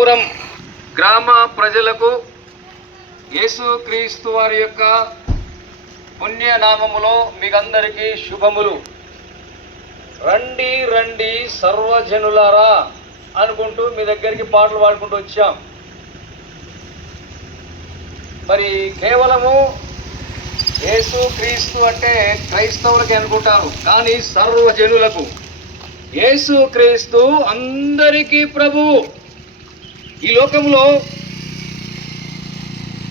అనంతపురం గ్రామ ప్రజలకు యేసుక్రీస్తు వారి యొక్క పుణ్యనామములో మీకందరికీ శుభములు. రండి రండి సర్వజనులారా అనుకుంటూ మీ దగ్గరికి పాటలు పాడుకుంటూ వచ్చాం. మరి కేవలము యేసుక్రీస్తు అంటే క్రైస్తవులకి అనుకుంటారు, కానీ సర్వజనులకు. యేసుక్రీస్తు అందరికీ ప్రభువు. ఈ లోకంలో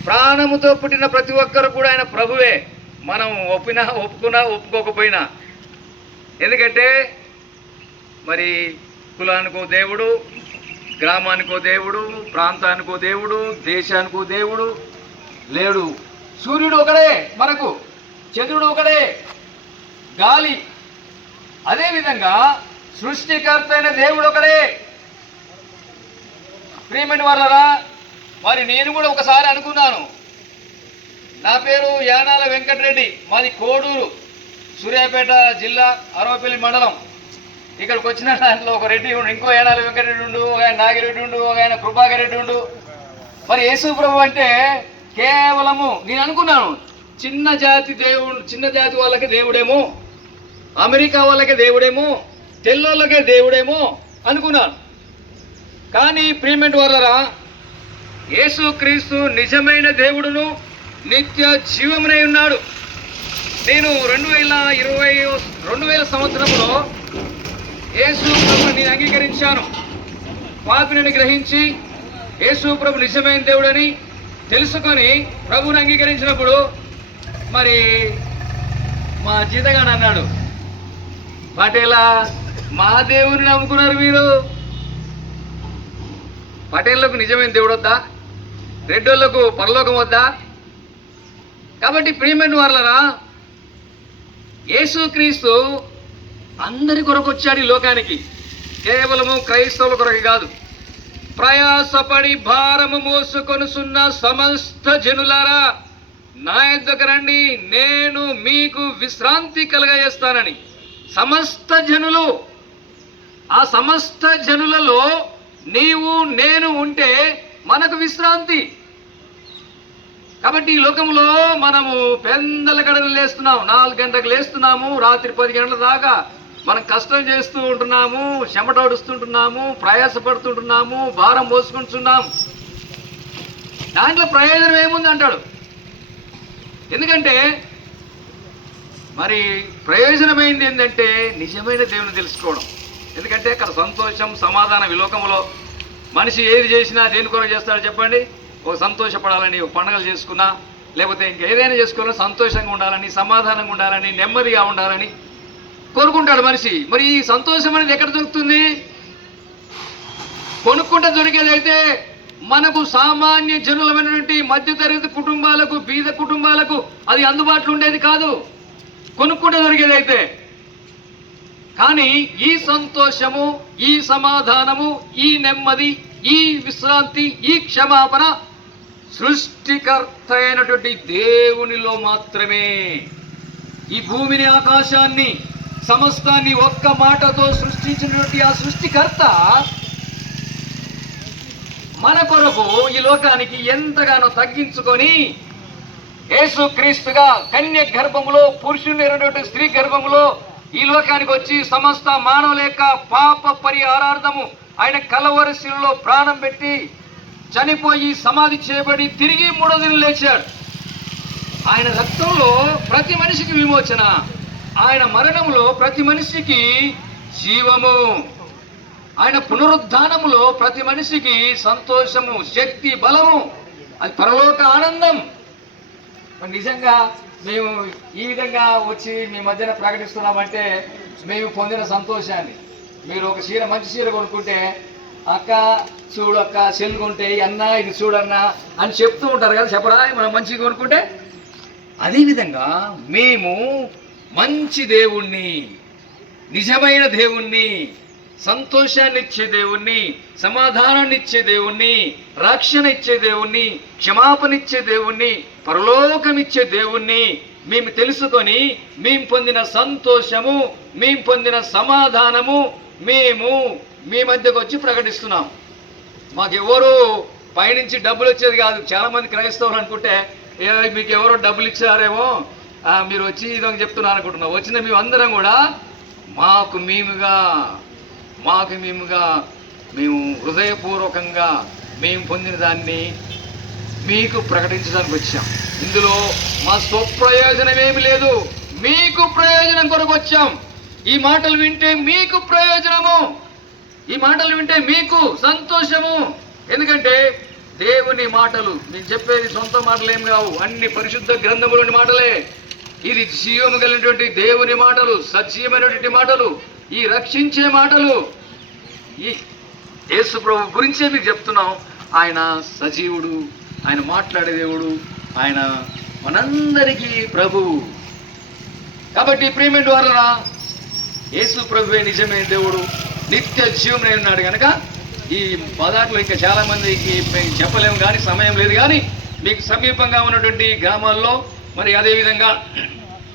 ప్రాణముతో పుట్టిన ప్రతి ఒక్కరు కూడా ఆయన ప్రభువే, మనం ఒప్పుకున్నా ఒప్పుకోకపోయినా. ఎందుకంటే మరి కులానికో దేవుడు, గ్రామానికో దేవుడు, ప్రాంతానికో దేవుడు, దేశానికో దేవుడు లేడు. సూర్యుడు ఒకడే మనకు, చంద్రుడు ఒకడే, గాలి. అదేవిధంగా సృష్టికర్త అయిన దేవుడు ఒకడే. ప్రియమైన వాళ్ళరా, మరి నేను కూడా ఒకసారి అనుకున్నాను. నా పేరు యానాల వెంకటరెడ్డి, మాది కోడూరు, సూర్యాపేట జిల్లా, అరవపల్లి మండలం. ఇక్కడికి వచ్చిన దాంట్లో ఒక రెడ్డి ఉండు, ఇంకో యానాల వెంకటరెడ్డి ఉండు, ఒక ఆయన నాగిరెడ్డి ఉండు, ఒక ఆయన కృపాకర్ రెడ్డి ఉండు. మరి యేసు ప్రభు అంటే కేవలము నేను అనుకున్నాను చిన్న జాతి వాళ్ళకి దేవుడేమో, అమెరికా వాళ్ళకే దేవుడేమో, తెల్లోళ్ళకే దేవుడేమో అనుకున్నాను. కానీ ప్రియమైన వాళ్ళరా, యేసుక్రీస్తు నిజమైన దేవుడును నిత్య జీవమునై ఉన్నాడు. నేను 2020 సంవత్సరంలో యేసు ప్రభుని నేను అంగీకరించాను. పాపిని గ్రహించి యేసు ప్రభు నిజమైన దేవుడని తెలుసుకొని ప్రభుని అంగీకరించినప్పుడు మరి మా జీతగాడు అన్నాడు, పటేలా మా దేవుని నమ్ముకున్నారు మీరు, పటేళ్లకు నిజమైన దేవుడు వద్దా, రెడ్డోళ్లకు పరలోకం వద్దా? కాబట్టి ప్రియమైన వాళ్ళరా, యేసుక్రీస్తు అందరి కొరకు వచ్చాడు ఈ లోకానికి, కేవలము క్రైస్తవుల కొరకు కాదు. ప్రయాసపడి భారము మోసుకొనుచున్న సమస్త జనులారా నా యొద్దకు రండి, నేను మీకు విశ్రాంతి కలగజేస్తానని. సమస్త జనులు, ఆ సమస్త జనులలో నీవు నేను ఉంటే మనకు విశ్రాంతి. కాబట్టి ఈ లోకంలో మనము పెందల గడలు లేస్తున్నాము, 4 గంటలకు లేస్తున్నాము, రాత్రి 10 గంటల దాకా మనం కష్టం చేస్తూ ఉంటున్నాము, చెమటోడుస్తుంటున్నాము, ప్రయాసపడుతుంటున్నాము, భారం మోసుకుంటున్నాము. దాంట్లో ప్రయోజనం ఏముంది అంటాడు. ఎందుకంటే మరి ప్రయోజనమైంది ఏంటంటే నిజమైన దేవుని తెలుసుకోవడం. ఎందుకంటే అక్కడ సంతోషం, సమాధానం. ఈ లోకంలో మనిషి ఏది చేసినా దేని కొరకు చేస్తాడో చెప్పండి? ఒక సంతోషపడాలని, ఒక పండుగలు చేసుకున్నా, లేకపోతే ఇంకేదైనా చేసుకోవాలని, సంతోషంగా ఉండాలని, సమాధానంగా ఉండాలని, నెమ్మదిగా ఉండాలని కోరుకుంటాడు మనిషి. మరి ఈ సంతోషం అనేది ఎక్కడ దొరుకుతుంది? కొనుక్కుంటే దొరికేదైతే మనకు సామాన్య జనులమైనటువంటి మధ్యతరగతి కుటుంబాలకు, బీద కుటుంబాలకు అది అందుబాటులో ఉండేది కాదు, కొనుక్కుంటే దొరికేదైతే. కానీ ఈ సంతోషము, ఈ సమాధానము, ఈ నెమ్మది, ఈ విశ్రాంతి, ఈ క్షమాపణ సృష్టికర్త అయినటువంటి దేవునిలో మాత్రమే. ఈ భూమిని, ఆకాశాన్ని, సమస్తాన్ని ఒక్క మాటతో సృష్టించినటువంటి ఆ సృష్టికర్త మన కొరకు ఈ లోకానికి ఎంతగానో తగ్గించుకొని యేసుక్రీస్తుగా కన్య గర్భములో, పురుషుని స్త్రీ గర్భములో ఈ లోకానికి వచ్చి సమస్త మానవుల యొక్క పాప పరిహారార్థము ఆయన కలవరి శిలువలో ప్రాణం పెట్టి చనిపోయి సమాధి చేయబడి తిరిగి 3వ దినం లేచాడు. ఆయన రక్తంలో ప్రతి మనిషికి విమోచన, ఆయన మరణములో ప్రతి మనిషికి జీవము, ఆయన పునరుద్ధానములో ప్రతి మనిషికి సంతోషము, శక్తి, బలము, అది పరలోక ఆనందం. నిజంగా మేము ఈ విధంగా వచ్చి మీ మధ్యన ప్రకటిస్తున్నామంటే మేము పొందిన సంతోషాన్ని. మీరు ఒక చీర, మంచి చీర కొనుక్కుంటే అక్క చూడు, అక్క సెల్ కొంటే అన్న ఇది చూడన్నా అని చెప్తూ ఉంటారు కదా, చెప్పరా మనం మంచిగా కొనుక్కుంటే? అదేవిధంగా మేము మంచి దేవుణ్ణి, నిజమైన దేవుణ్ణి, సంతోషాన్ని ఇచ్చే దేవుణ్ణి, సమాధానాన్ని ఇచ్చే దేవుణ్ణి, రక్షణ ఇచ్చే దేవుణ్ణి, క్షమాపణ ఇచ్చే దేవుణ్ణి, పరలోకమిచ్చే దేవుణ్ణి మేము తెలుసుకొని మేము పొందిన సంతోషము, మేము పొందిన సమాధానము మేము మీ మధ్యకు వచ్చి ప్రకటిస్తున్నాం. మాకెవరు పైనుంచి డబ్బులు వచ్చేది కాదు. చాలామంది క్రైస్తవులు అనుకుంటే మీకు ఎవరో డబ్బులు ఇచ్చారేమో మీరు వచ్చి ఇదని చెప్తున్నారు అనుకుంటున్నాం. వచ్చిన మేము అందరం కూడా మాకు మేముగా మేము హృదయపూర్వకంగా మేము పొందిన దాన్ని మీకు ప్రకటించడానికి వచ్చాం. ఇందులో మా స్వప్రయోజనం ఏమి లేదు, మీకు ప్రయోజనం కొరకు వచ్చాం. ఈ మాటలు వింటే మీకు ప్రయోజనము, ఈ మాటలు వింటే మీకు సంతోషము. ఎందుకంటే దేవుని మాటలు, నేను చెప్పేది సొంత మాటలు ఏం కావు, అన్ని పరిశుద్ధ గ్రంథములోని మాటలే. ఇది జీవము కలిగినటువంటి దేవుని మాటలు, సజీవమైనటువంటి మాటలు, ఈ రక్షించే మాటలు. ఈ యేసు ప్రభు గురించే మీకు చెప్తున్నాం. ఆయన సజీవుడు, ఆయన మాట్లాడే దేవుడు, ఆయన మనందరికీ ప్రభువు. కాబట్టి ప్రియమైన వారనా, యేసు ప్రభువే నిజమైన దేవుడు, నిత్య జీవమే ఉన్నాడు కనుక ఈ పదార్థాలు ఇంకా చాలా మందికి చెప్పలేము కానీ సమయం లేదు. కానీ మీకు సమీపంగా ఉన్నటువంటి గ్రామాల్లో మరి అదేవిధంగా